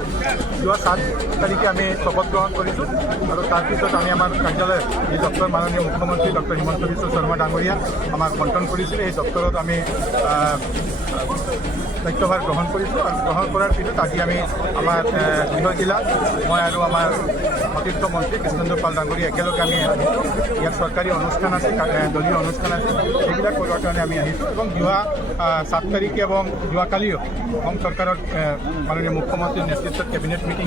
Yes. সাত তাৰিখে আমি শপত গ্ৰহণ কৰিছোঁ আৰু তাৰপিছত আমি আমাৰ কাৰ্যালয়ত যি ডক্টৰ মাননীয় মুখ্যমন্ত্ৰী ডক্টৰ হিমন্ত বিশ্ব শৰ্মা ডাঙৰীয়া আমাক বণ্টন কৰিছিলে। এই দপ্তৰত আমি দায়িত্বভাৰ গ্ৰহণ কৰিছোঁ আৰু গ্ৰহণ কৰাৰ পিছত আজি আমি আমাৰ গৃহ জিলাত মই আৰু আমাৰ সতীৰ্থ মন্ত্ৰী কৃষ্ণেন্দ্ৰ পাল ডাঙৰীয়া একেলগে আমি আহিছোঁ। ইয়াত চৰকাৰী অনুষ্ঠান আছে দলীয় অনুষ্ঠান আছে, সেইবিলাক কৰাৰ কাৰণে আমি আহিছোঁ এবং যোৱা সাত তাৰিখে এবং যোৱাকালিও অসম চৰকাৰৰ মাননীয় মুখ্যমন্ত্ৰীৰ নেতৃত্বত কেবিনেট মিটিং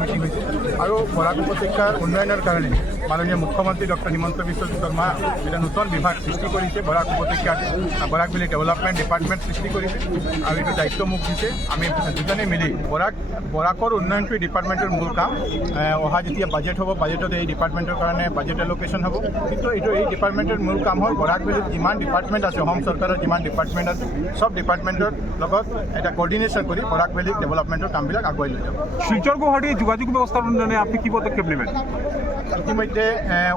মিটিং হৈছে আৰু বৰাক উপত্যকাৰ উন্নয়নৰ কাৰণে মাননীয় মুখ্যমন্ত্ৰী ডক্টৰ হিমন্ত বিশ্ব শৰ্মা এটা নতুন বিভাগ সৃষ্টি কৰিছে, বৰাক উপত্যকাত বৰাক ভেলী ডেভেলপমেণ্ট ডিপাৰ্টমেণ্ট সৃষ্টি কৰিছে, আৰু এইটো দায়িত্ব মোক দিছে। আমি দুজনে মিলি বৰাক, বৰাকৰ উন্নয়নটোৱে ডিপাৰ্টমেণ্টৰ মূল কাম। অহা যেতিয়া বাজেট হ'ব, বাজেটত এই ডিপাৰ্টমেণ্টৰ কাৰণে বাজেট এলোকেশ্যন হ'ব। কিন্তু এইটো এই ডিপাৰ্টমেণ্টৰ মূল কাম হ'ল বৰাক ভেলীত যিমান ডিপাৰ্টমেণ্ট আছে, অসম চৰকাৰৰ যিমান ডিপাৰ্টমেণ্ট আছে, চব ডিপাৰ্টমেণ্টৰ লগত এটা কোঅৰ্ডিনেশ্যন কৰি বৰাক ভেলীত ডেভেলপমেণ্টৰ কামবিলাক আগুৱাই লৈ যাব। গুয়াহাটি যোগাযোগ ব্যবস্থার উন্নয়নে আপনি কি পদক্ষেপ নেবেন? ইতিমধ্যে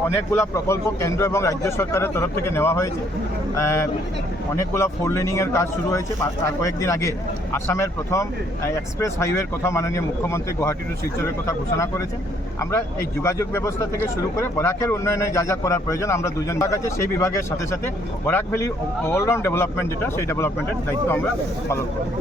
অনেকগুলা প্রকল্প কেন্দ্র এবং রাজ্য সরকারের তরফ থেকে নেওয়া হয়েছে। অনেকগুলা ফোর লেনিংয়ের কাজ শুরু হয়েছে। তার কয়েকদিন আগে আসামের প্রথম এক্সপ্রেস হাইওয়ের কথা মাননীয় মুখ্যমন্ত্রী গুয়াহাটি টু শিলচরের কথা ঘোষণা করেছে। আমরা এই যোগাযোগ ব্যবস্থা থেকে শুরু করে বরাকের উন্নয়নে যা যা করার প্রয়োজন, আমরা দুজন ভাগ আছে, সেই বিভাগের সাথে সাথে বরাক ভ্যালি অলরাউন্ড ডেভেলপমেন্ট যেটা, সেই ডেভেলপমেন্টের দায়িত্ব আমরা পালন করব।